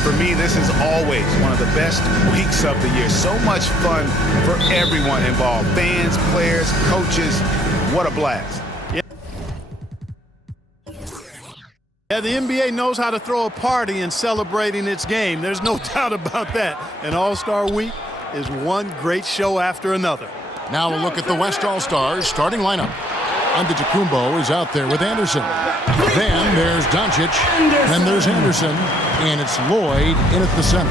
And for me, this is always one of the best weeks of the year. So much fun for everyone involved. Fans, players, coaches. What a blast. Yeah, the NBA knows how to throw a party in celebrating its game. There's no doubt about that. And All-Star Week is one great show after another. Now a look at the West All-Stars starting lineup. Antetokounmpo is out there with Anderson. Then there's Doncic. Then there's Anderson. And it's Lloyd in at the center.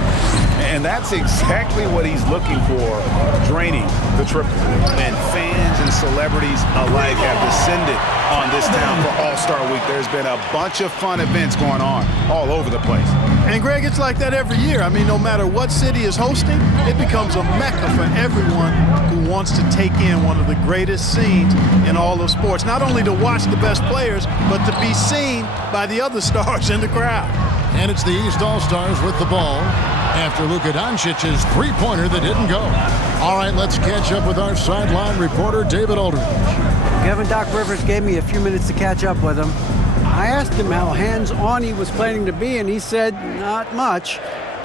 And that's exactly what he's looking for, draining the triple. And fans and celebrities alike have descended on this town for All-Star Week. There's been a bunch of fun events going on all over the place. And, Greg, it's like that every year. I mean, no matter what city is hosting, it becomes a mecca for everyone who wants to take in one of the greatest scenes in all of sports. Not only to watch the best players, but to be seen by the other stars in the crowd. And it's the East All-Stars with the ball after Luka Doncic's three-pointer that didn't go. All right, let's catch up with our sideline reporter, David Aldridge. Kevin Doc Rivers gave me a few minutes to catch up with him. I asked him how hands-on he was planning to be, and he said, not much.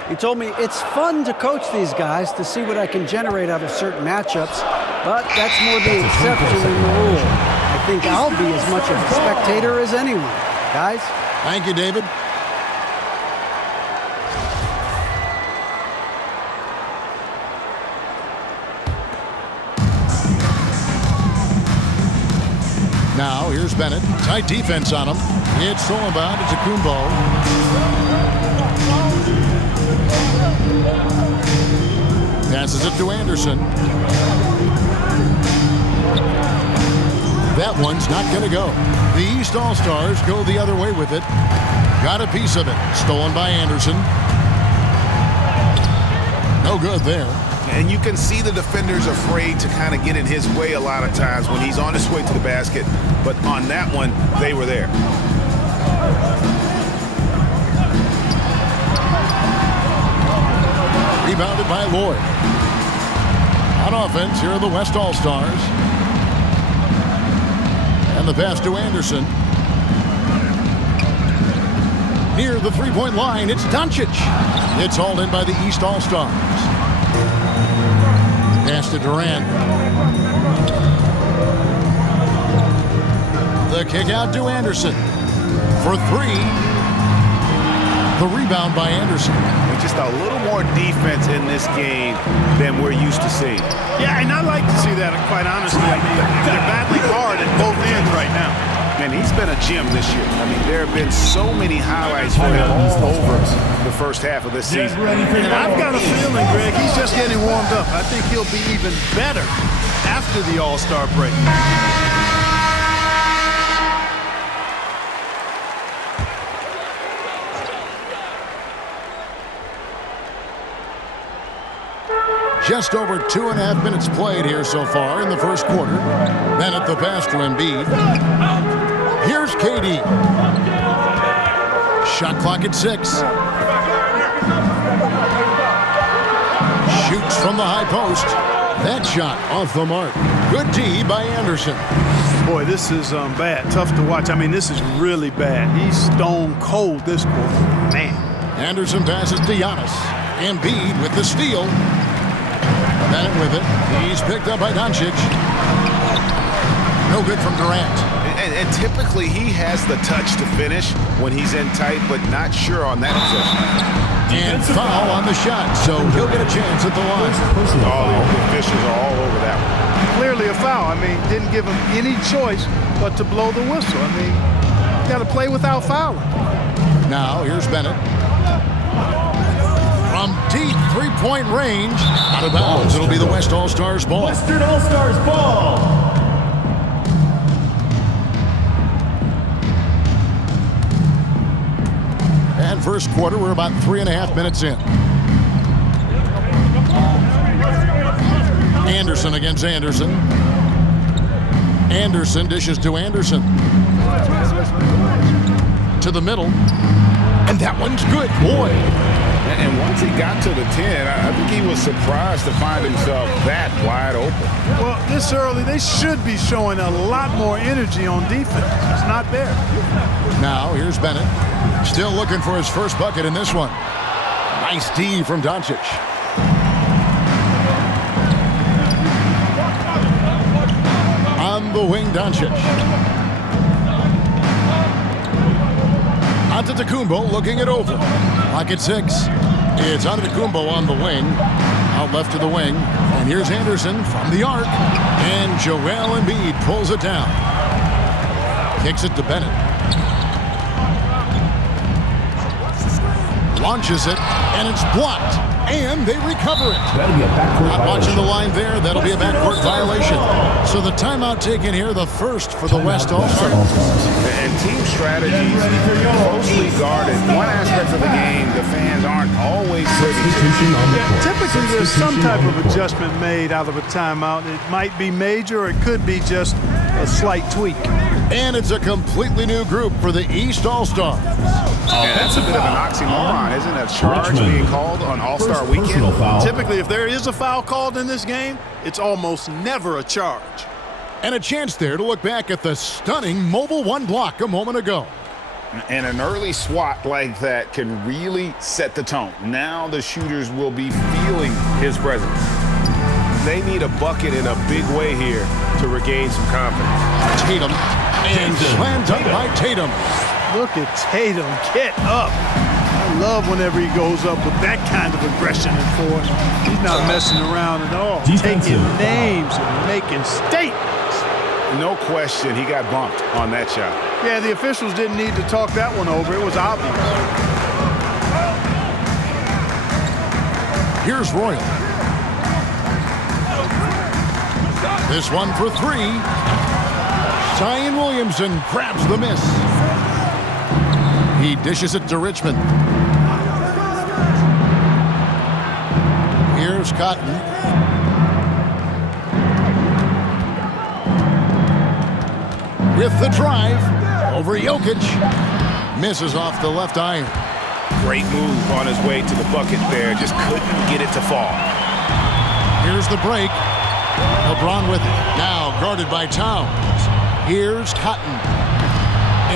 He told me it's fun to coach these guys to see what I can generate out of certain matchups, but that's more the exception than the rule. I think I'll be as much of a spectator as anyone. Guys? Thank you, David. Now, here's Bennett. Tight defense on him. It's all about Antetokounmpo. Passes it to Anderson. That one's not going to go. The East All-Stars go the other way with it. Got a piece of it. Stolen by Anderson. No good there. And you can see the defenders afraid to kind of get in his way a lot of times when he's on his way to the basket. But on that one, they were there. Rebounded by Lloyd. On offense, here are the West All-Stars. And the pass to Anderson. Near the three-point line, it's Doncic. It's hauled in by the East All-Stars. Pass to Durant. The kick out to Anderson. For three. The rebound by Anderson. Just a little more defense in this game than we're used to seeing. Yeah, and I like to see that, quite honestly. I mean, they're battling hard at both ends right now. And he's been a gem this year. I mean, there have been so many highlights for him all over the first half of this season. And I've got a feeling, Greg, he's just getting warmed up. I think he'll be even better after the All-Star break. Just over 2.5 minutes played here so far in the first quarter. Bennett the pass to Embiid. Here's KD. Shot clock at 6. Shoots from the high post. That shot off the mark. Good D by Anderson. Boy, this is bad. Tough to watch. I mean, this is really bad. He's stone cold this quarter. Man. Anderson passes to Giannis. Embiid with the steal. Bennett with it. He's picked up by Doncic. No good from Durant. And typically he has the touch to finish when he's in tight, but not sure on that possession. And foul on the shot, so he'll get a chance at the line. All the officials are all over that one. Clearly a foul. I mean, didn't give him any choice but to blow the whistle. I mean, you got to play without fouling. Now, here's Bennett. From deep three-point range, out of bounds. It'll be the West All-Stars ball. Western All-Stars ball. And first quarter, we're about 3.5 minutes in. Anderson against Anderson. Anderson dishes to Anderson. To the middle. And that one's good. Boy. And once he got to the 10, I think he was surprised to find himself that wide open. Well, this early, they should be showing a lot more energy on defense. It's not there. Now, here's Bennett. Still looking for his first bucket in this one. Nice D from Doncic. On the wing, Doncic. Antetokounmpo looking it over. Clock at 6. It's Antetokounmpo on the wing. Out left to the wing. And here's Anderson from the arc. And Joel Embiid pulls it down. Kicks it to Bennett. Launches it, and it's blocked. And they recover it. That'll be a backcourt Not watching violation. the line there. That'll be a backcourt violation. So the timeout taken here, the first for the West All-Stars. And team strategies closely guarded. One aspect of the game the fans aren't always privy to. Substitution on the court. Typically, there's some Substitution type on of the court. adjustment made out of a timeout. It might be major, or it could be just a slight tweak. And it's a completely new group for the East All-Stars. Yeah, that's a bit of an oxymoron, isn't it? A charge Richmond. being called on All-Star First Weekend. personal foul. Typically, if there is a foul called in this game, it's almost never a charge. And a chance there to look back at the stunning Mobile One block a moment ago. And an early swat like that can really set the tone. Now the shooters will be feeling his presence. They need a bucket in a big way here to regain some confidence. Tatum. And slammed up by Tatum. Look at Tatum get up. I love whenever he goes up with that kind of aggression and force. He's not messing around at all. Defensive Taking foul. names and making statements. No question he got bumped on that shot. Yeah, the officials didn't need to talk that one over. It was obvious. Here's Royal. This one for 3. Zion Williamson grabs the miss. He dishes it to Richmond. Here's Cotton. With the drive over Jokic. Misses off the left iron. Great move on his way to the bucket there. Just couldn't get it to fall. Here's the break. LeBron with it. Now guarded by Towns. Here's Cotton.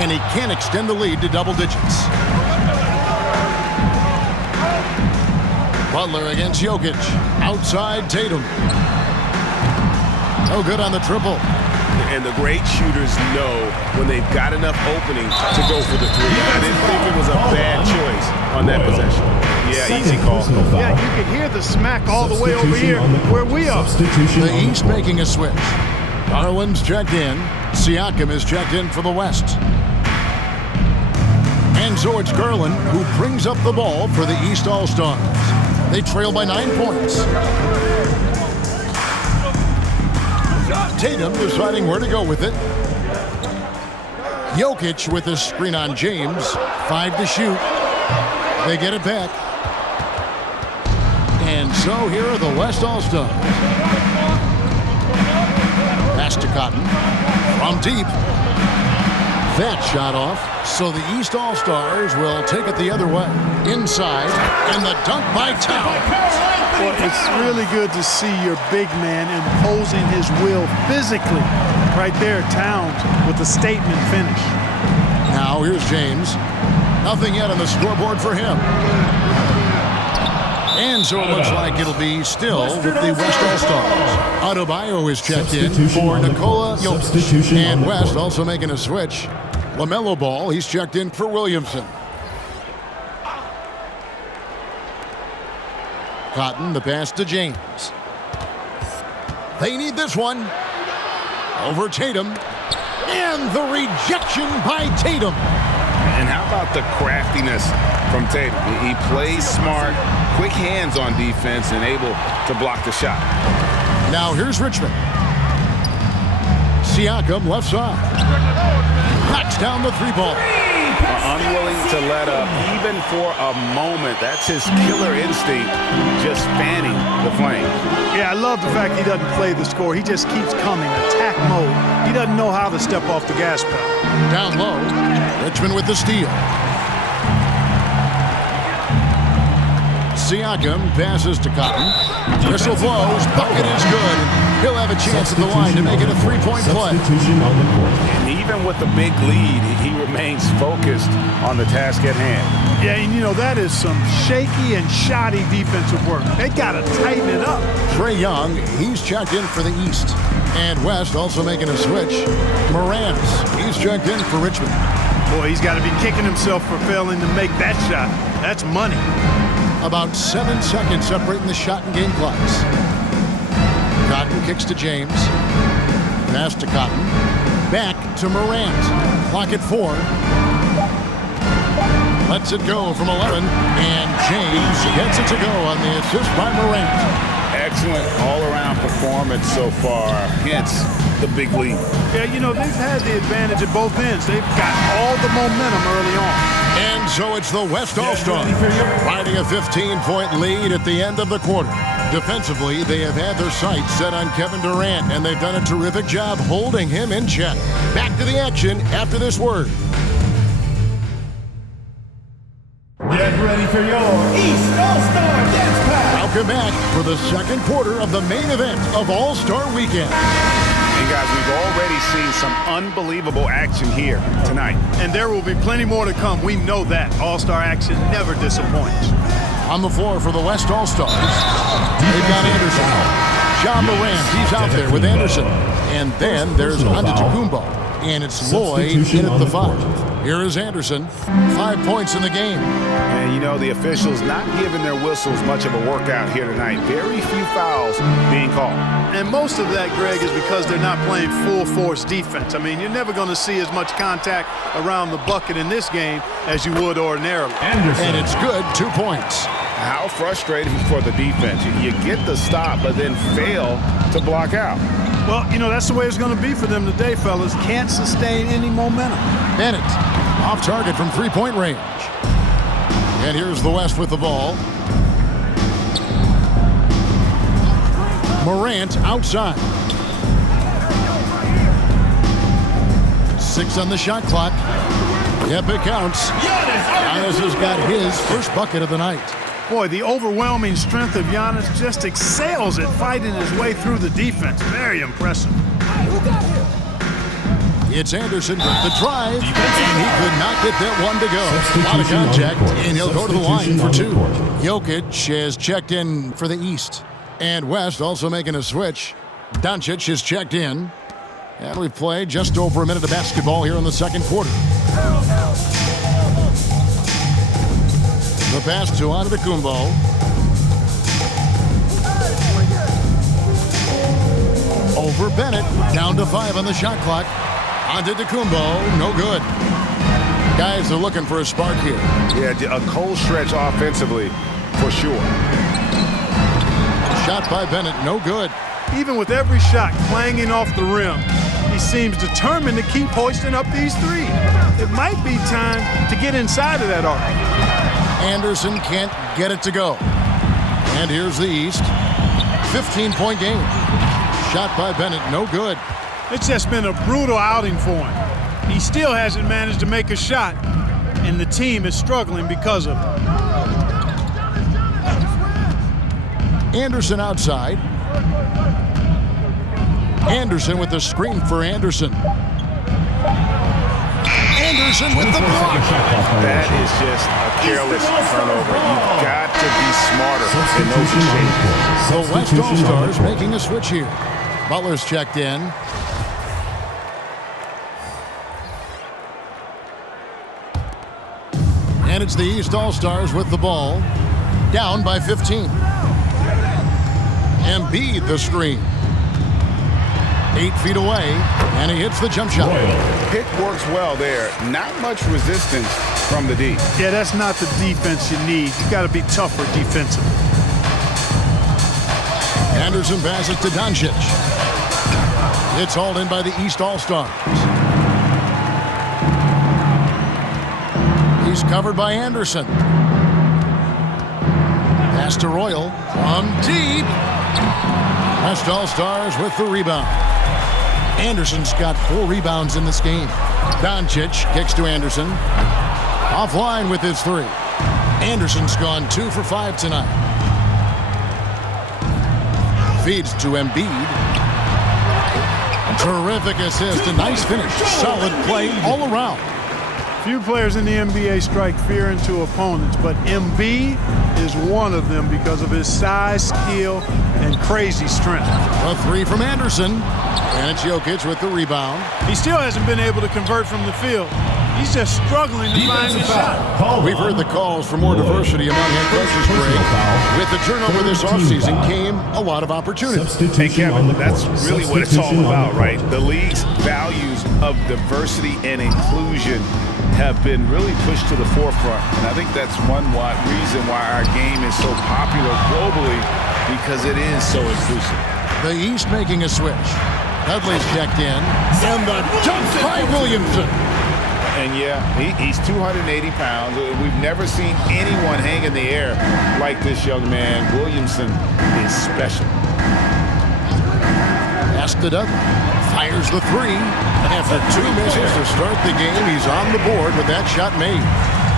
And he can't extend the lead to double digits. Butler against Jokic. Outside Tatum. No good on the triple. And the great shooters know when they've got enough opening to go for the 3. I didn't think it was a bad choice on that possession. Yeah, Second easy call. personal foul. Yeah, you can hear the smack all the way over Substitution here on the court. where we are. Substitution The on the East court. making a switch. Garland's checked in. Siakam is checked in for the West. And so it's Garland who brings up the ball for the East All-Stars. They trail by 9 points. Tatum deciding where to go with it. Jokic with a screen on James. 5 to shoot. They get it back. And so here are the West All-Stars. Pass to Cotton. From deep. That shot off. So the East All-Stars will take it the other way. Inside. And the dunk by Towns. Well, it's really good to see your big man imposing his will physically. Right there, Towns with a statement finish. Now here's James. Nothing yet on the scoreboard for him. And so it looks like it'll be still with the West All-Stars. Adebayo is checked in Substitution for on the Nikola court. Jokic. Substitution on And the West court. also making a switch. LaMelo Ball, he's checked in for Williamson. Cotton, the pass to James. They need this one. Over Tatum. And the rejection by Tatum. And how about the craftiness from Tatum? He plays smart, quick hands on defense, and able to block the shot. Now here's Richmond. Siakam left side. Knocks down the 3-ball. Unwilling to let up even for a moment. That's his killer instinct, just fanning the flame. Yeah, I love the fact he doesn't play the score. He just keeps coming, attack mode. He doesn't know how to step off the gas pedal. Down low. Richmond with the steal. Siakam passes to Cotton. Whistle blows. Bucket is good. He'll have a chance at the line to make it a 3-point play. Substitution on the court. And even with the big lead, he remains focused on the task at hand. Yeah, and you know, that is some shaky and shoddy defensive work. They got to tighten it up. Trae Young, he's checked in for the East. And West also making a switch. Morant, he's checked in for Richmond. Boy, he's got to be kicking himself for failing to make that shot. That's money. About 7 seconds separating the shot and game clocks. Cotton kicks to James. Pass to Cotton. Back to Morant. Clock at 4. Lets it go from 11. And James gets it to go on the assist by Morant. Excellent all-around performance so far. Hence the big lead. Yeah, you know, they've had the advantage at both ends. They've got all the momentum early on. And so it's the West All-Stars riding a 15-point lead at the end of the quarter. Defensively, they have had their sights set on Kevin Durant, and they've done a terrific job holding him in check. Back to the action after this word. Get ready for your East All-Star Dance Pack. Welcome back for the second quarter of the main event of All-Star Weekend. And guys, we've already seen some unbelievable action here tonight. And there will be plenty more to come. We know that. All-Star action never disappoints. On the floor for the West All-Stars, they've got Anderson. John Morant, he's out there with Anderson. And then there's Antetokounmpo. And it's Lloyd in at the 5. Here is Anderson, 5 points in the game. And you know, the officials not giving their whistles much of a workout here tonight. Very few fouls being called. And most of that, Greg, is because they're not playing full-force defense. I mean, you're never going to see as much contact around the bucket in this game as you would ordinarily. Anderson. And it's good, 2 points. How frustrating for the defense. You get the stop, but then fail to block out. Well, you know, that's the way it's going to be for them today, fellas. Can't sustain any momentum. Bennett, off target from 3-point range. And here's the West with the ball. Morant outside. 6 on the shot clock. Yep, it counts. Giannis has got his first bucket of the night. Boy, the overwhelming strength of Giannis just excels at fighting his way through the defense. Very impressive. It's Anderson with the drive, and he could not get that one to go. A lot of contact, and he'll go to the line for 2. Jokic has checked in for the East. And West also making a switch. Doncic has checked in. And we've played just over a minute of basketball here in the second quarter. The pass to Antetokounmpo. Over Bennett, down to 5 on the shot clock. Antetokounmpo, no good. Guys are looking for a spark here. Yeah, a cold stretch offensively, for sure. Shot by Bennett, no good. Even with every shot clanging off the rim, he seems determined to keep hoisting up these 3. It might be time to get inside of that arc. Anderson can't get it to go. And here's the East. 15-point game. Shot by Bennett, no good. It's just been a brutal outing for him. He still hasn't managed to make a shot, and the team is struggling because of it. Anderson outside. Anderson with the screen for Anderson. Anderson with the block. That is just a careless turnover. You've got to be smarter in those exchanges. The West All-Stars making a switch here. Butler's checked in. And it's the East All-Stars with the ball. Down by 15. Embiid the screen. 8 feet away, and he hits the jump shot. Pick works well there. Not much resistance from the D. Yeah, that's not the defense you need. You got to be tougher defensively. Anderson passes to Doncic. It's hauled in by the East All-Stars. He's covered by Anderson. Pass to Royal from deep. West All-Stars with the rebound. Anderson's got 4 rebounds in this game. Doncic kicks to Anderson. Offline with his 3. Anderson's gone 2 for 5 tonight. Feeds to Embiid. Terrific assist, a nice finish. Solid play all around. Few players in the NBA strike fear into opponents, but Embiid is one of them because of his size, skill, and crazy strength. A three from Anderson, and it's Jokic with the rebound. He still hasn't been able to convert from the field. He's just struggling to find the shot. We've heard the calls for more diversity among head coaches, Greg. With the turnover this offseason came a lot of opportunity. Hey, Kevin, that's really what it's all about, right? The league's values of diversity and inclusion have been really pushed to the forefront. And I think that's one reason why our game is so popular globally, because it is so inclusive. The East making a switch. Dudley's checked in, and the dunk by Williamson. And yeah, he's 280 pounds. We've never seen anyone hang in the air like this young man. Williamson is special. Pass to Dudley. Fires the three. After 2 misses to start the game, he's on the board with that shot made.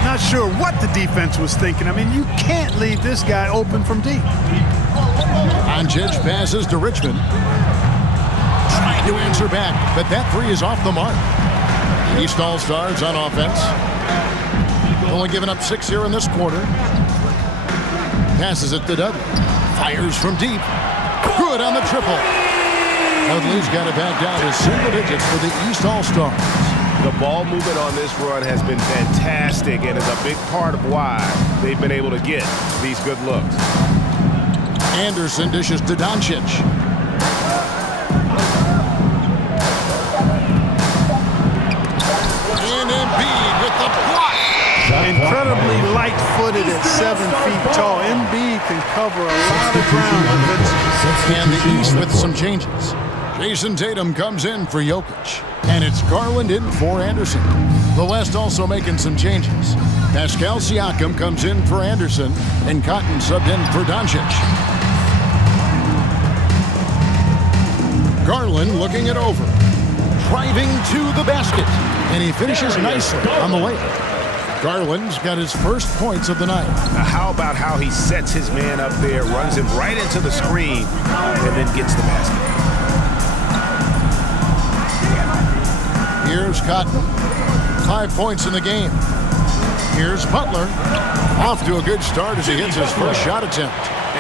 Not sure what the defense was thinking. I mean, you can't leave this guy open from deep. Doncic passes to Richmond. Trying to answer back, but that three is off the mark. East All-Stars on offense. Only giving up 6 here in this quarter. Passes it to Dudley. Fires from deep. Good on the triple. Dudley's got it back down to single digits for the East All-Stars. The ball movement on this run has been fantastic and is a big part of why they've been able to get these good looks. Anderson dishes to Doncic. Incredibly light-footed at 7 feet tall. Embiid can cover a lot of ground. And the East with some changes. Jason Tatum comes in for Jokic. And it's Garland in for Anderson. The West also making some changes. Pascal Siakam comes in for Anderson. And Cotton subbed in for Doncic. Garland looking it over. Driving to the basket. And he finishes nicely on the layup. Garland's got his first points of the night. Now how about how he sets his man up there, runs him right into the screen, and then gets the basket. Here's Cotton. 5 points in the game. Here's Butler. Off to a good start as he hits his first shot attempt.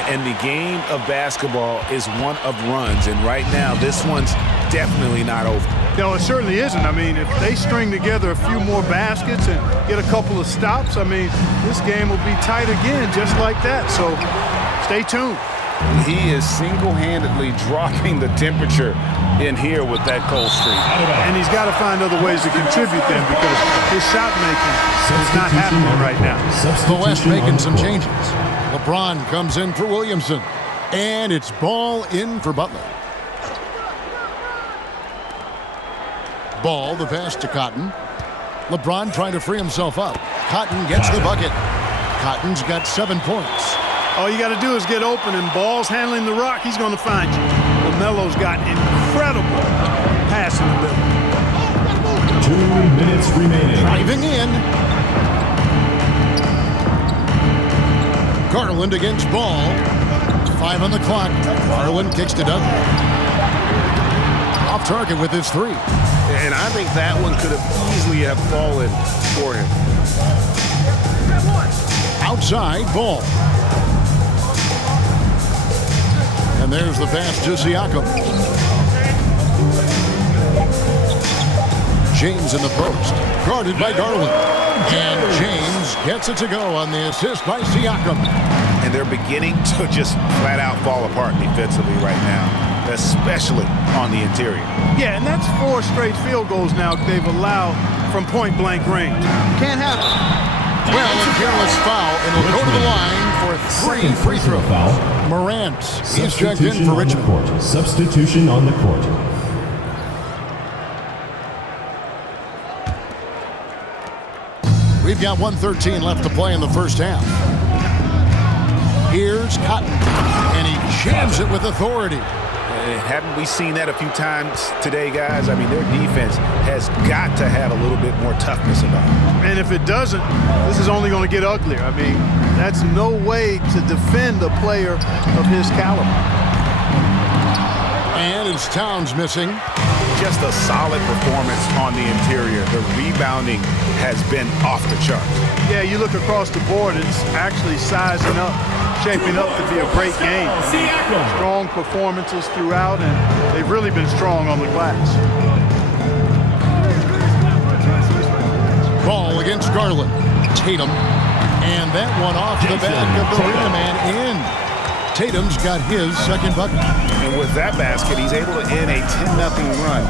And the game of basketball is one of runs, and right now this one's definitely not over. No, it certainly isn't. I mean, if they string together a few more baskets and get a couple of stops, I mean, this game will be tight again just like that. So stay tuned. He is single-handedly dropping the temperature in here with that cold streak. And he's got to find other ways to contribute then, because his shot making is not happening right now. The West making some changes. LeBron comes in for Williamson. And it's ball in for Butler. Ball, the pass to Cotton. LeBron trying to free himself up. Cotton gets the bucket. Cotton's got 7 points. All you got to do is get open, and Ball's handling the rock. He's going to find you. LaMelo's got incredible passing ability. 2 minutes remaining. Driving in. Garland against Ball. 5 on the clock. Garland kicks to Dudley. Off target with his three. And I think that one could have easily have fallen for him. Outside, Ball. And there's the pass to Siakam. James in the post. Guarded by Garland. And James gets it to go on the assist by Siakam. And they're beginning to just flat out fall apart defensively right now, especially on the interior. Yeah, and that's 4 straight field goals now they've allowed from point-blank range. Can't have it. Well, a careless foul, and he'll go to the line for 3 free throws. Morant, he's checked in for Richmond. Substitution on the court. We've got 1:13 left to play in the first half. Here's Cotton, and he jams it with authority. Haven't we seen that a few times today, guys? I mean, their defense has got to have a little bit more toughness about it. And if it doesn't, this is only going to get uglier. I mean, that's no way to defend a player of his caliber. And it's Karl-Anthony Towns missing. Just a solid performance on the interior. The rebounding has been off the chart. Yeah, you look across the board, it's actually sizing up, shaping up to be a great game. Strong performances throughout, and they've really been strong on the glass. Ball against Garland. Tatum. And that one off the back of the rim and in. Tatum's got his second bucket. And with that basket, he's able to end a 10-0 run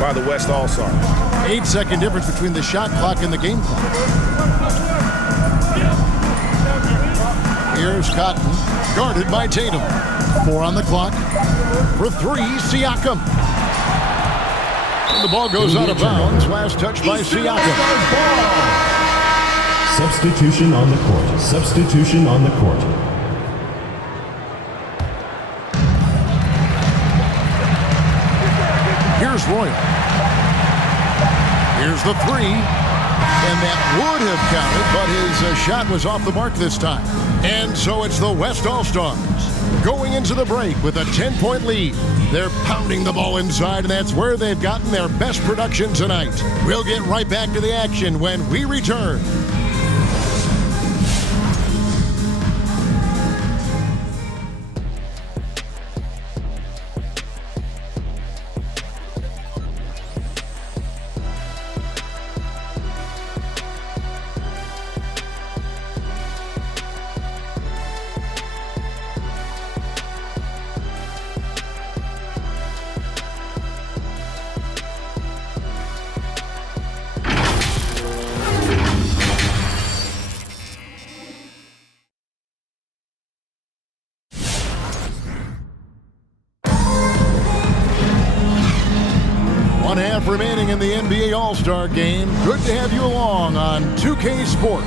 by the West All-Stars. 8-second difference between the shot clock and the game clock. Here's Cotton, guarded by Tatum. 4 on the clock. For 3, Siakam. And the ball goes out of bounds. Last touch by Siakam. Substitution on the court. Substitution on the court. Here's Royal. Here's the 3. And that would have counted, but his shot was off the mark this time. And so it's the West All-Stars going into the break with a 10-point lead. They're pounding the ball inside, and that's where they've gotten their best production tonight. We'll get right back to the action when we return. One half remaining in the NBA All-Star Game. Good to have you along on 2K Sports.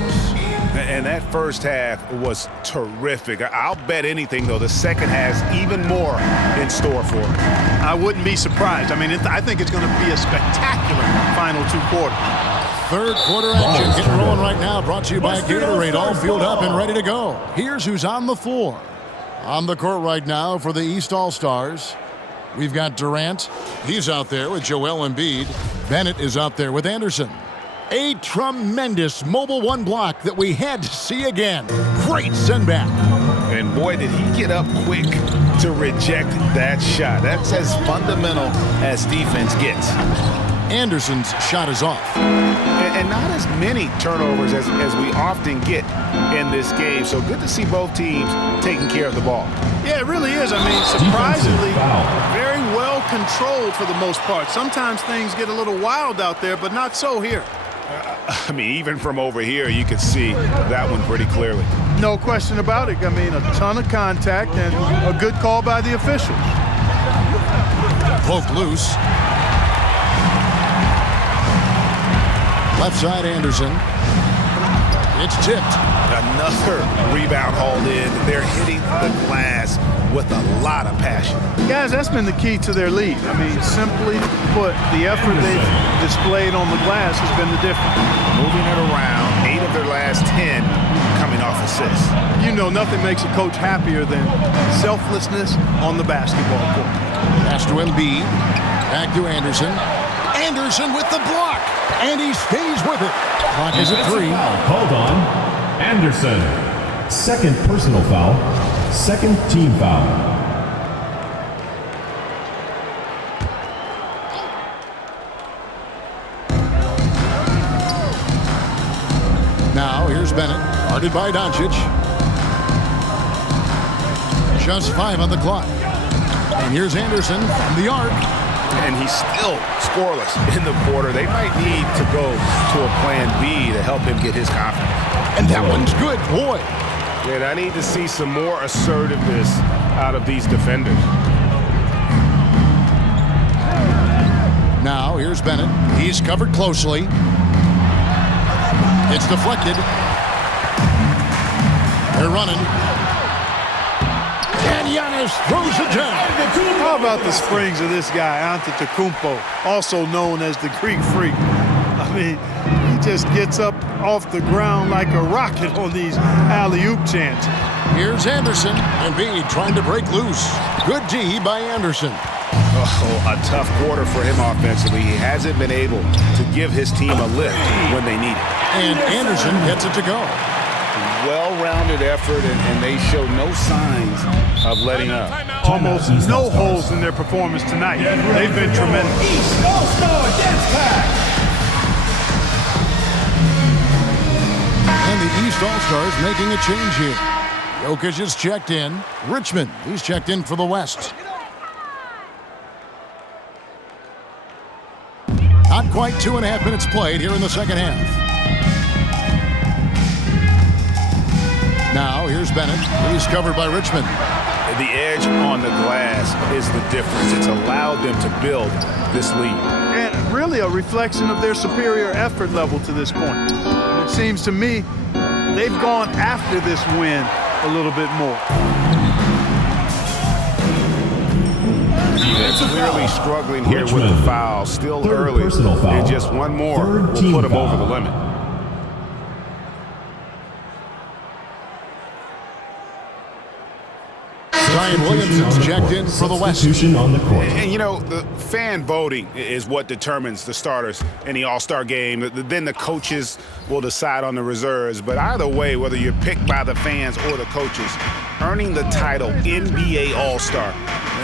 And that first half was terrific. I'll bet anything, though, the second has even more in store for it. I wouldn't be surprised. I mean, I think it's going to be a spectacular final 2 quarters. Third quarter action getting rolling right now. Brought to you by Gatorade. All fueled up and ready to go. Here's who's on the floor. On the court right now for the East All-Stars. We've got Durant. He's out there with Joel Embiid. Bennett is out there with Anderson. A tremendous mobile 1 block that we had to see again. Great send back. And boy, did he get up quick to reject that shot. That's as fundamental as defense gets. Anderson's shot is off. And not as many turnovers as we often get in this game. So good to see both teams taking care of the ball. Yeah, it really is. I mean, surprisingly, very well controlled for the most part. Sometimes things get a little wild out there, but not so here. I mean, even from over here, you can see that one pretty clearly. No question about it. I mean, a ton of contact and a good call by the officials. Poke loose. Left side, Anderson. It's tipped. Another rebound hauled in. They're hitting the glass with a lot of passion. Guys, that's been the key to their lead. I mean, simply put, the effort they've displayed on the glass has been the difference. Moving it around, 8 of their last 10 coming off assists. You know, nothing makes a coach happier than selflessness on the basketball court. Pass to Embiid. Back to Anderson. Anderson with the block. And he stays with it. Clock is at 3. Called on Anderson. Second personal foul. Second team foul. Now here's Bennett. Guarded by Doncic. Just 5 on the clock. And here's Anderson from the arc. And he's still scoreless in the quarter. They might need to go to a plan B to help him get his confidence. And that one's good, boy. And I need to see some more assertiveness out of these defenders. Now here's Bennett. He's covered closely. It's deflected. They're running. And Giannis throws it down. How about the springs of this guy, Antetokounmpo, also known as the Greek Freak? I mean, he just gets up off the ground like a rocket on these alley-oop chances. Here's Anderson. Embiid trying to break loose. Good D by Anderson. Oh, a tough quarter for him offensively. He hasn't been able to give his team a lift when they need it. And Anderson gets it to go. Well-rounded effort, and they show no signs of letting up. Almost no holes in their performance tonight. They've been tremendous. East All-Star Dance Pack. And the East All-Stars making a change here. Jokic is checked in. Richmond, he's checked in for the West. Not quite 2.5 minutes played here in the second half. Now, here's Bennett. He's covered by Richmond. The edge on the glass is the difference. It's allowed them to build this lead. And really a reflection of their superior effort level to this point. It seems to me they've gone after this win a little bit more. They're clearly struggling here with the foul. Still early. And just one more will put them over the limit. Zion Williamson's checked in for the West. On the court. And, you know, the fan voting is what determines the starters in the All-Star game. Then the coaches will decide on the reserves. But either way, whether you're picked by the fans or the coaches, earning the title NBA All-Star,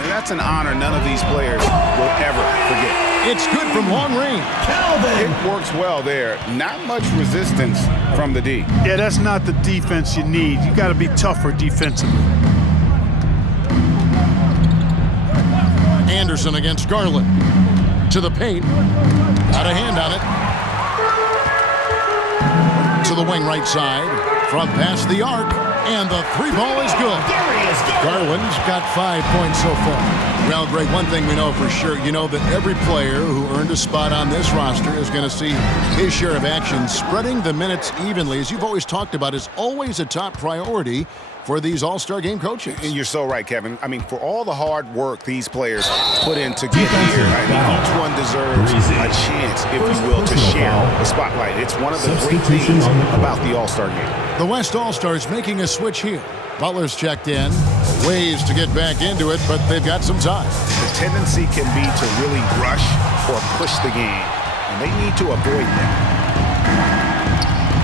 that's an honor none of these players will ever forget. It's good from long range. It works well there. Not much resistance from the D. Yeah, that's not the defense you need. You got to be tougher defensively. Anderson against Garland. To the paint. Got a hand on it. To the wing right side. From past the arc. And the three ball is good. Garland's got 5 points so far. Well, Greg, one thing we know for sure, you know that every player who earned a spot on this roster is going to see his share of action. Spreading the minutes evenly, as you've always talked about, is always a top priority for these All-Star Game coaches. And you're so right, Kevin. I mean, for all the hard work these players put in to get here, I mean, each one deserves a chance, if you will, to share the spotlight. It's one of the great things about the All-Star Game. The West All-Stars making a switch here. Butler's checked in. Ways to get back into it, but they've got some time. The tendency can be to really rush or push the game, and they need to avoid that.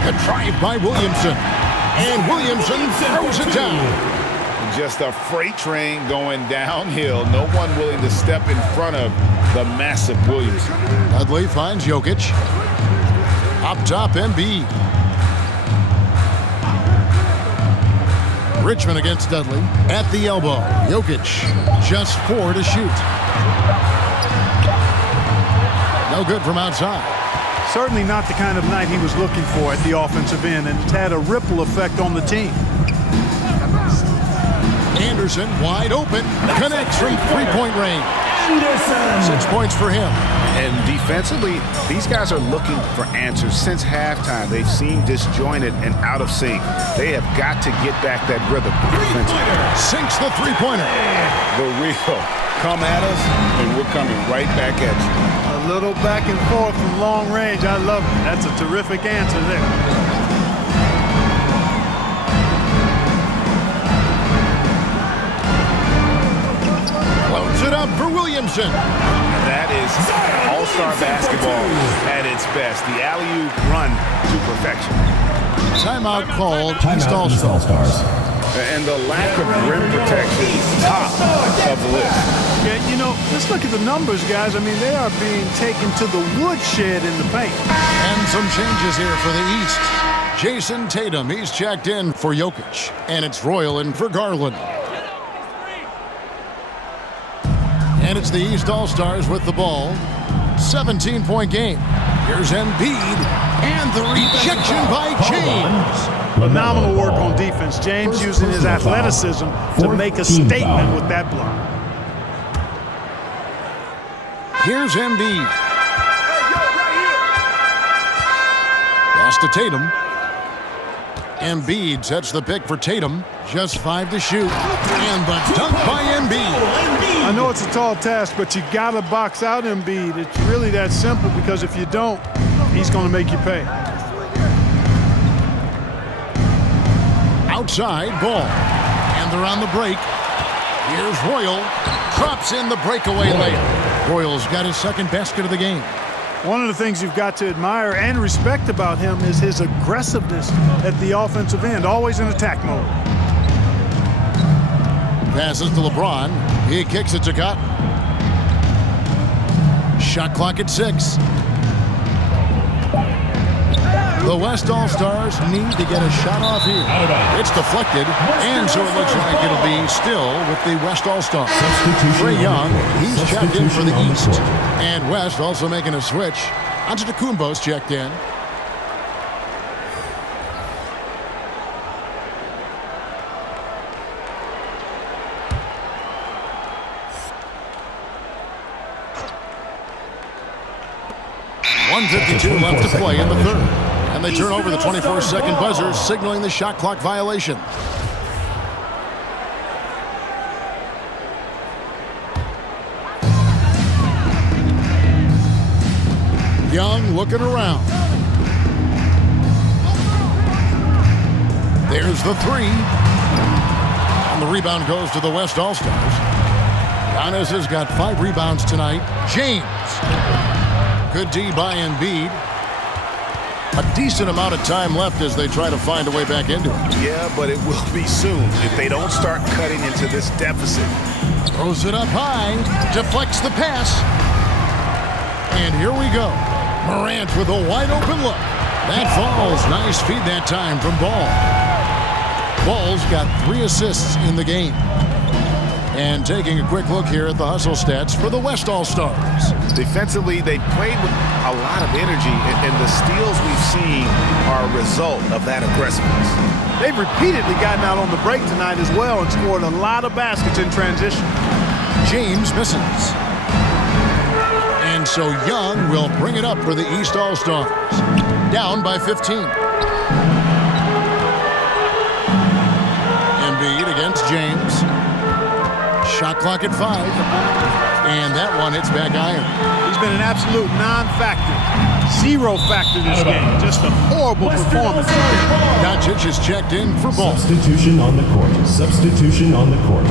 A drive by Williamson. And Williamson throws it down. Just a freight train going downhill. No one willing to step in front of the massive Williamson. Dudley finds Jokic. Up top, Embiid. Richmond against Dudley. At the elbow, Jokic. Just 4 to shoot. No good from outside. Certainly not the kind of night he was looking for at the offensive end, and it's had a ripple effect on the team. Anderson wide open. Connects from three-point range. 6 points for him. And defensively, these guys are looking for answers. Since halftime, they've seemed disjointed and out of sync. They have got to get back that rhythm defensively. Sinks the three-pointer. The real come at us, and we're coming right back at you. A little back and forth from long range. I love it. That's a terrific answer there. Loads it up for Williamson. That is all-star basketball at its best. The alley-oop run to perfection. Timeout called. East All-Stars. And the lack of rim protection, top of the list. Yeah, you know, let's look at the numbers, guys. I mean, they are being taken to the woodshed in the paint. And some changes here for the East. Jason Tatum, he's checked in for Jokic. And it's Royal in for Garland. And it's the East All-Stars with the ball. 17-point game. Here's Embiid. And the rejection by James. Phenomenal work on defense. James using his athleticism to make a statement with that block. Here's Embiid. Pass to Tatum. Embiid sets the pick for Tatum. Just 5 to shoot. And the dunk by Embiid. I know it's a tall task, but you got to box out Embiid. It's really that simple, because if you don't, he's going to make you pay. Outside ball. And they're on the break. Here's Royal. Drop Drops in the breakaway layup. Royals got his second basket of the game. One of the things you've got to admire and respect about him is his aggressiveness at the offensive end, always in attack mode. Passes to LeBron. He kicks it to Cotton. Shot clock at 6. The West All-Stars need to get a shot off here. It's deflected, and so it looks like it'll be still with the West All-Stars. Trae Young, he's checked in for the East. And West also making a switch. Antetokounmpo's checked in. .152 left to play in the third. And they turn over the 24-second buzzer, signaling the shot clock violation. Young looking around. There's the 3. And the rebound goes to the West All-Stars. Giannis has got 5 rebounds tonight. James. Good D by Embiid. A decent amount of time left as they try to find a way back into it. Yeah, but it will be soon if they don't start cutting into this deficit. Throws it up high. Deflects the pass. And here we go. Morant with a wide open look. That falls. Nice feed that time from Ball. Ball's got 3 assists in the game. And taking a quick look here at the hustle stats for the West All-Stars. Defensively, they played with a lot of energy, and the steals we've seen are a result of that aggressiveness. They've repeatedly gotten out on the break tonight as well and scored a lot of baskets in transition. James misses. And so Young will bring it up for the East All-Stars. Down by 15. Embiid against James. Shot clock at 5. And that one hits back iron. He's been an absolute non-factor. 0 factor this game. Just a horrible performance. Doncic is checked in for Ball. Substitution on the court. Substitution on the court.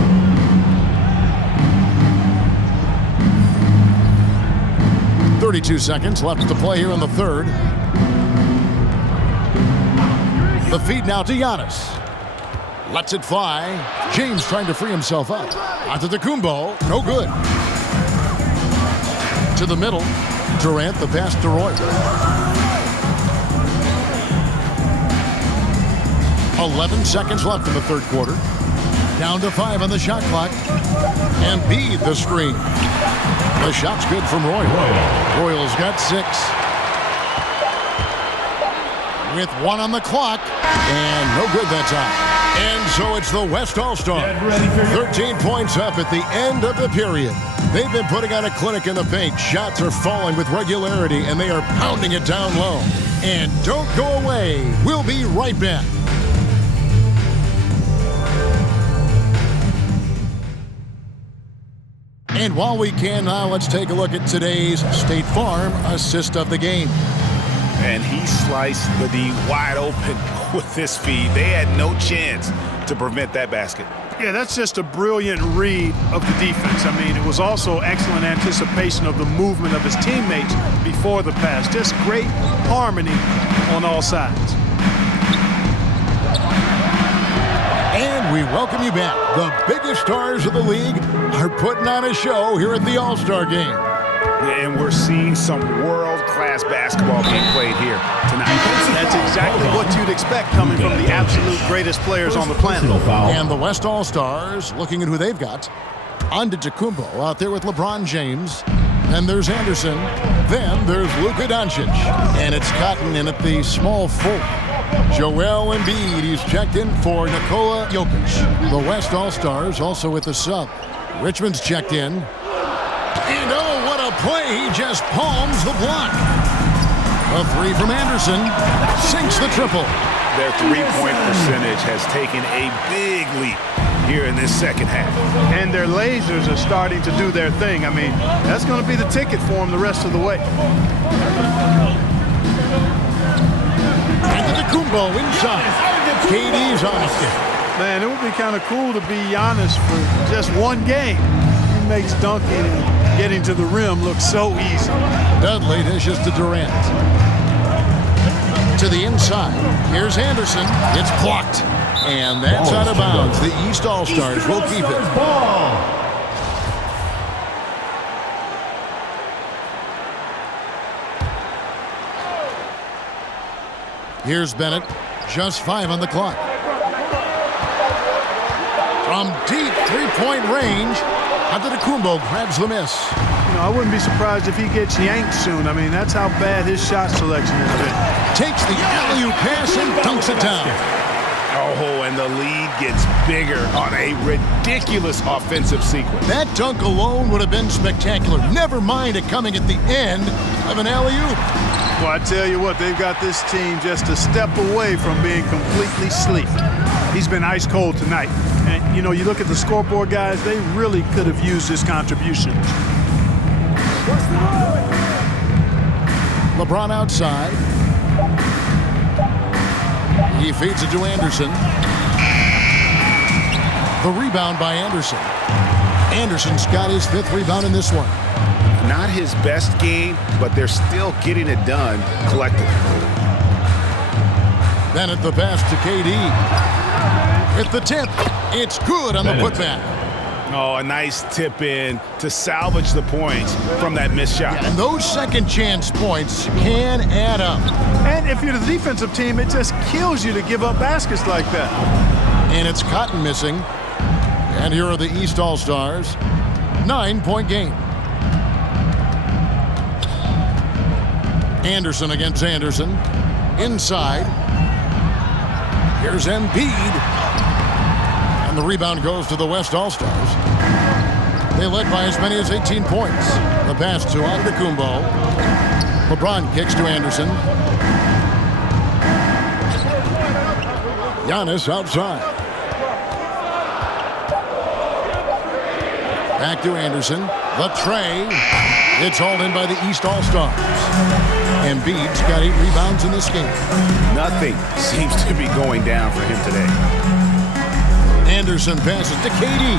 .32 seconds left to play here in the third. The feed now to Giannis. Lets it fly. James trying to free himself up. Antetokounmpo, no good. To the middle. Durant, the pass to Roy. 11 seconds left in the third quarter. Down to 5 on the shot clock. Embiid the screen. The shot's good from Roy. Royals got 6. With 1 on the clock. And no good that time. And so it's the West All-Stars. 13 points up at the end of the period. They've been putting on a clinic in the paint. Shots are falling with regularity, and they are pounding it down low. And don't go away. We'll be right back. And while we can now, let's take a look at today's State Farm assist of the game. And he sliced the D wide open with this feed. They had no chance to prevent that basket. Yeah, that's just a brilliant read of the defense. I mean, it was also excellent anticipation of the movement of his teammates before the pass. Just great harmony on all sides. And we welcome you back. The biggest stars of the league are putting on a show here at the All-Star Game. And we're seeing some world-class basketball being played here tonight. That's exactly what you'd expect coming from the absolute greatest players on the planet. And the West All-Stars, looking at who they've got. Antetokounmpo out there with LeBron James. Then there's Anderson. Then there's Luka Doncic. And it's Cotton in at the small forward. Joel Embiid, he's checked in for Nikola Jokic. The West All-Stars also with the sub. Richmond's checked in. And oh, what a play. He just palms the block. A 3 from Anderson. Sinks the triple. Their three-point percentage has taken a big leap here in this second half. And their lasers are starting to do their thing. I mean, that's going to be the ticket for them the rest of the way. Antetokounmpo inside. KD's on it. Man, it would be kind of cool to be Giannis for just one game. You makes dunking and getting to the rim look so easy. Dudley dishes to Durant. To the inside. Here's Anderson. It's blocked. And that's out of bounds. The East All-Stars will keep it. Ball. Here's Bennett. Just 5 on the clock. From deep three-point range, Antetokounmpo grabs the miss. You know, I wouldn't be surprised if he gets yanked soon. I mean, that's how bad his shot selection has been. Takes the alley-oop pass and dunks it down. Oh, and the lead gets bigger on a ridiculous offensive sequence. That dunk alone would have been spectacular. Never mind it coming at the end of an alley-oop. Well, I tell you what, they've got this team just a step away from being completely asleep. He's been ice cold tonight. And, you know, you look at the scoreboard, guys, they really could have used his contribution. LeBron outside. He feeds it to Anderson. The rebound by Anderson. Anderson's got his 5th rebound in this one. Not his best game, but they're still getting it done collectively. Then at the pass to KD. At the tip, it's good on the putback. Oh, a nice tip in to salvage the points from that missed shot. And those second chance points can add up. And if you're the defensive team, it just kills you to give up baskets like that. And it's Cotton missing. And here are the East All-Stars. 9-point game. Anderson against Anderson. Inside. Here's Embiid. And the rebound goes to the West All-Stars. They led by as many as 18 points. The pass to Antetokounmpo. LeBron kicks to Anderson. Giannis outside. Back to Anderson. The tray. It's hauled in by the East All-Stars. Embiid's got 8 rebounds in this game. Nothing seems to be going down for him today. Anderson passes to KD.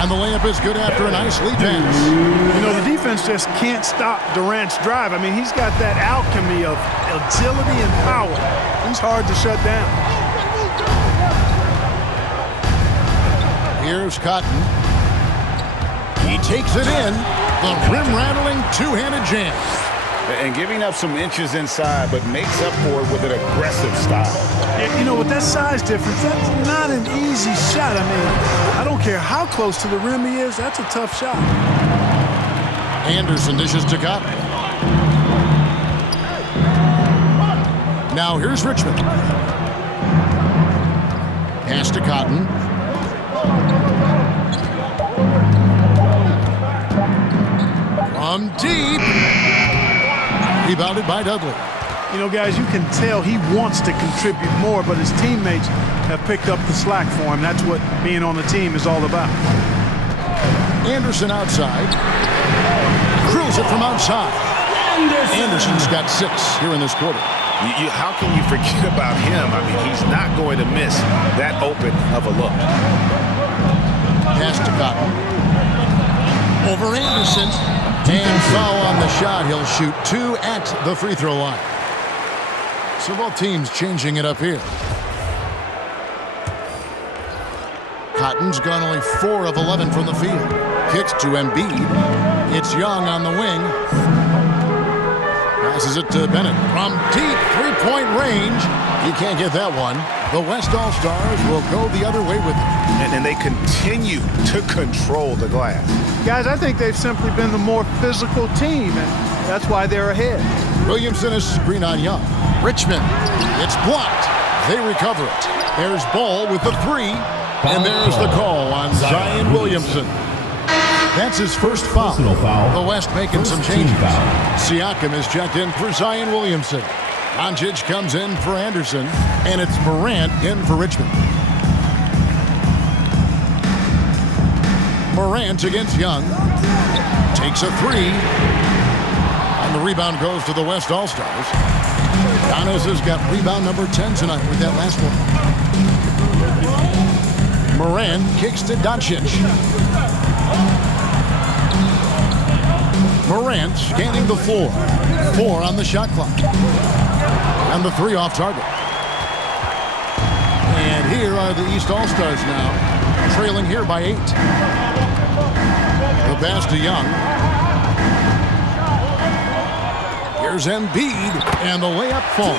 And the layup is good after a nice lead pass. You know, the defense just can't stop Durant's drive. I mean, he's got that alchemy of agility and power. He's hard to shut down. Here's Cotton. He takes it in. The rim-rattling two-handed jam. And giving up some inches inside, but makes up for it with an aggressive style. You know, with that size difference, that's not an easy shot. I mean, I don't care how close to the rim he is, that's a tough shot. Anderson dishes to Cotton. Now here's Richmond. Pass to Cotton. From deep. Rebounded by Dudley. You know, guys, you can tell he wants to contribute more, but his teammates have picked up the slack for him. That's what being on the team is all about. Anderson outside. Drills it from outside. Anderson's got 6 here in this quarter. How can you forget about him? I mean, he's not going to miss that open of a look. Pass to Cotton. Over Anderson. And foul on the shot. He'll shoot 2 at the free throw line. So both teams changing it up here. Cotton's gone only 4 of 11 from the field. Kicks to Embiid. It's Young on the wing. Passes it to Bennett. From deep three-point range. You can't get that one. The West All-Stars will go the other way with it. And they continue to control the glass. Guys, I think they've simply been the more physical team, and that's why they're ahead. Williamson is screen on Young. Richmond. It's blocked. They recover it. There's Ball with the 3. And there's the call on Zion Williamson. That's his first foul. Foul. The West making some changes. Foul. Siakam is checked in for Zion Williamson. Doncic comes in for Anderson. And it's Morant in for Richmond. Morant against Young. Takes a 3. And the rebound goes to the West All-Stars. Giannis has got rebound number 10 tonight with that last one. Morant kicks to Doncic. Morant scanning the floor. 4 on the shot clock. And the 3 off target. And here are the East All-Stars now, trailing here by 8. The pass to Young. Here's Embiid, and the layup falls.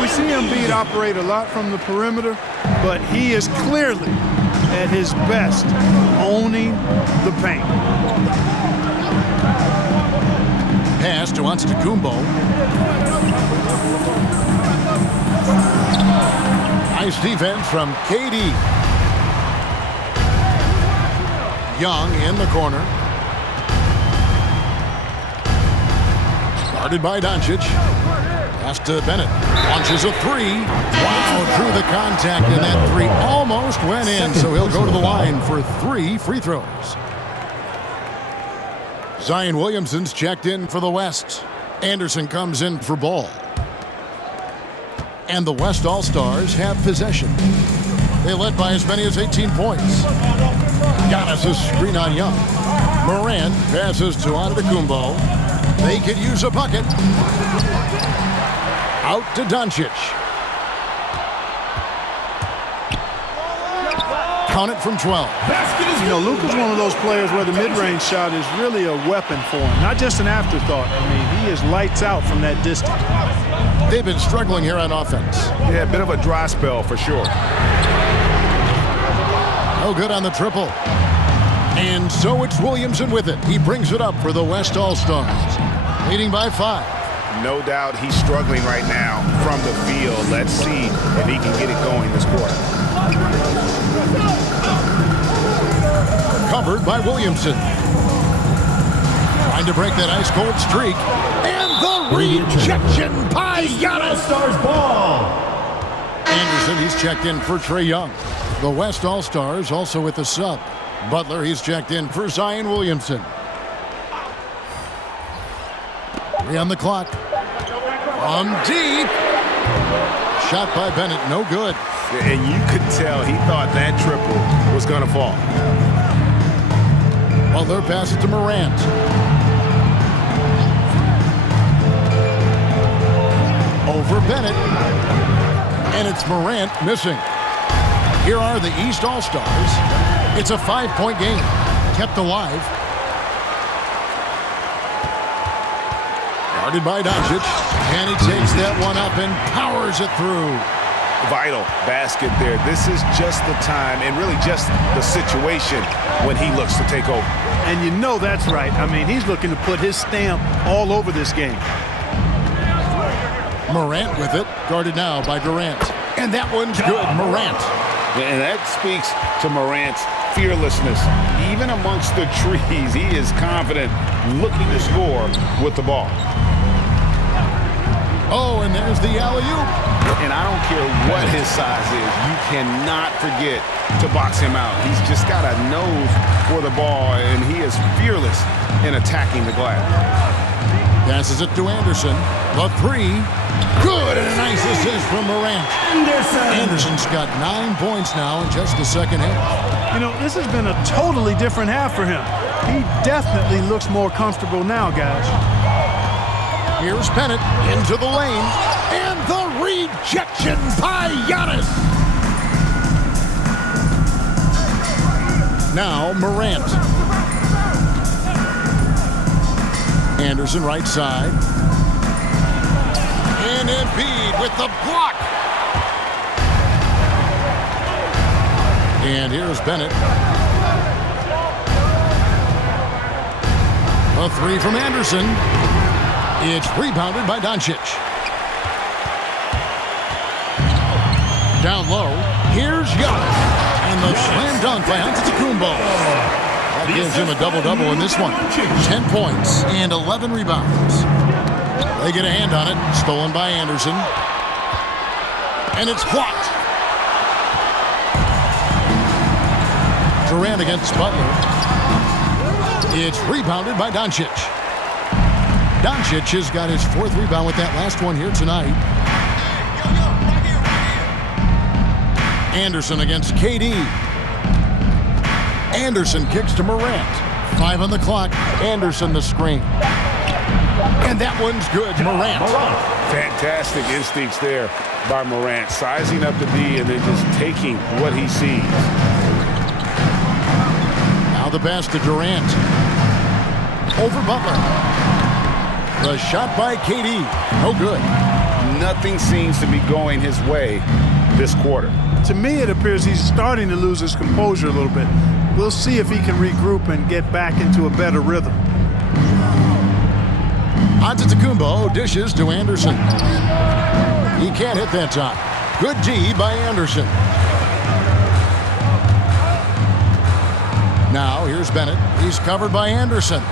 We see Embiid operate a lot from the perimeter, but he is clearly at his best owning the paint. Pass to Antetokounmpo. Nice defense from KD. Young in the corner. Guarded by Doncic. Pass to Bennett. Launches a 3. Wow, through the contact, and that 3 almost went in, so he'll go to the line for 3 free throws. Zion Williamson's checked in for the West. Anderson comes in for Ball. And the West All-Stars have possession. They led by as many as 18 points. Giannis' screen on Young. Morant passes to Antetokounmpo. They could use a bucket. Out to Doncic. Count it from 12. You know, Luka's one of those players where the mid-range shot is really a weapon for him, not just an afterthought. I mean, he is lights out from that distance. They've been struggling here on offense. Yeah, a bit of a dry spell for sure. No good on the triple. And so it's Williamson with it. He brings it up for the West All-Stars. Leading by 5. No doubt he's struggling right now from the field. Let's see if he can get it going this quarter. Covered by Williamson. Trying to break that ice-cold streak. And the rejection by Giannis. Stars ball. Anderson, he's checked in for Trae Young. The West All-Stars also with the sub. Butler, he's checked in for Zion Williamson. 3 on the clock. From deep. Shot by Bennett, no good. And you could tell he thought that triple was going to fall. Butler passes to Morant. Over Bennett. And it's Morant missing. Here are the East All-Stars. It's a 5-point game. Kept alive. Guarded by Doncic. And he takes that one up and powers it through. Vital basket there. This is just the time and really just the situation when he looks to take over. And you know that's right. I mean, he's looking to put his stamp all over this game. Morant with it. Guarded now by Durant. And that one's good. Morant. And that speaks to Morant's fearlessness. Even amongst the trees, he is confident, looking to score with the ball. Oh, and there's the alley-oop. And I don't care what his size is, you cannot forget to box him out. He's just got a nose for the ball, and he is fearless in attacking the glass. Passes it to Anderson. The 3. Good, and a nice assist from Morant. Anderson's got 9 points now in just the second half. You know, this has been a totally different half for him. He definitely looks more comfortable now, guys. Here's Bennett into the lane. And the rejection by Giannis. Now Morant. Anderson right side. And Embiid with the block. And here's Bennett. A 3 from Anderson. It's rebounded by Doncic. Down low, here's Giannis. And the slam dunk by Antetokounmpo. That gives him a double-double in this one. 10 points and 11 rebounds. They get a hand on it. Stolen by Anderson. And it's blocked. Durant against Butler. It's rebounded by Doncic. Doncic has got his 4th rebound with that last one here tonight. Anderson against KD. Anderson kicks to Morant. 5 on the clock. Anderson the screen. And that one's good. Morant. Fantastic instincts there by Morant, sizing up the D and then just taking what he sees. Now the pass to Durant. Over Butler. The shot by KD. No good. Nothing seems to be going his way this quarter. To me, it appears he's starting to lose his composure a little bit. We'll see if he can regroup and get back into a better rhythm. Antetokounmpo dishes to Anderson. He can't hit that time. Good D by Anderson. Now here's Bennett. He's covered by Anderson.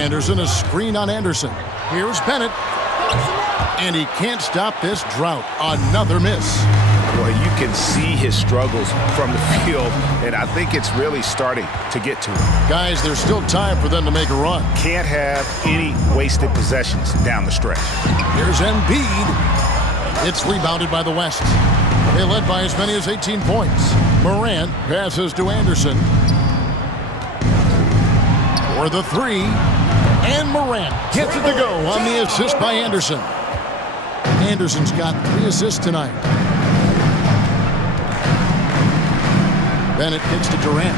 Anderson, a screen on Anderson. Here's Bennett. And he can't stop this drought. Another miss. Boy, you can see his struggles from the field, and I think it's really starting to get to him. Guys, there's still time for them to make a run. Can't have any wasted possessions down the stretch. Here's Embiid. It's rebounded by the West. They led by as many as 18 points. Morant passes to Anderson. For the three. And Morant gets it to go on the assist by Anderson. Anderson's got 3 assists tonight. Bennett kicks to Durant.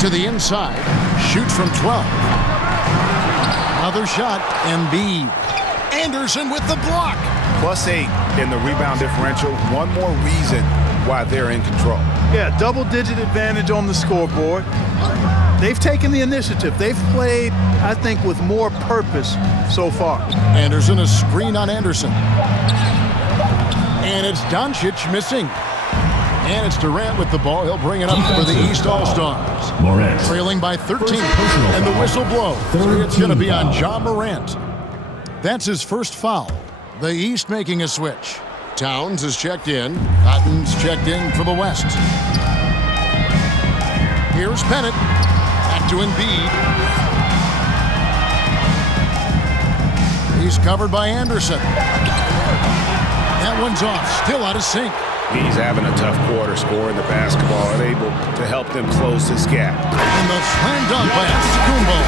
To the inside. Shoots from 12. Another shot. Embiid. Anderson with the block. +8 in the rebound differential. One more reason why they're in control. Yeah, double-digit advantage on the scoreboard. They've taken the initiative. They've played, I think, with more purpose so far. Anderson, a screen on Anderson. And it's Doncic missing. And it's Durant with the ball. He'll bring it up for the East All-Stars. Morant. Trailing by 13. And the whistle blows. It's going to be on Ja Morant. That's his first foul. The East making a switch. Towns is checked in. Cotton's checked in for the West. Here's Bennett. Back to Embiid. He's covered by Anderson. That one's off. Still out of sync. He's having a tough quarter, scoring the basketball and able to help them close this gap. And the slam dunk by Antetokounmpo.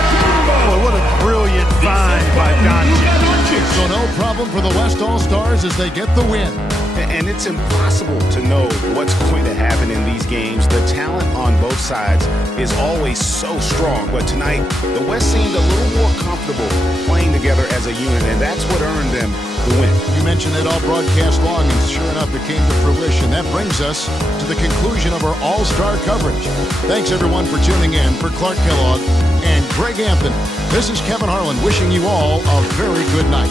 Oh, what a brilliant find by Doncic. So no problem for the West All-Stars as they get the win. And it's impossible to know what's going to happen in these games. The talent on both sides is always so strong. But tonight, the West seemed a little more comfortable playing together as a unit, and that's what earned them the win. You mentioned it all broadcast long, and sure enough, it came to fruition. That brings us to the conclusion of our All-Star coverage. Thanks, everyone, for tuning in. For Clark Kellogg and Greg Anthony, this is Kevin Harlan wishing you all a very good night.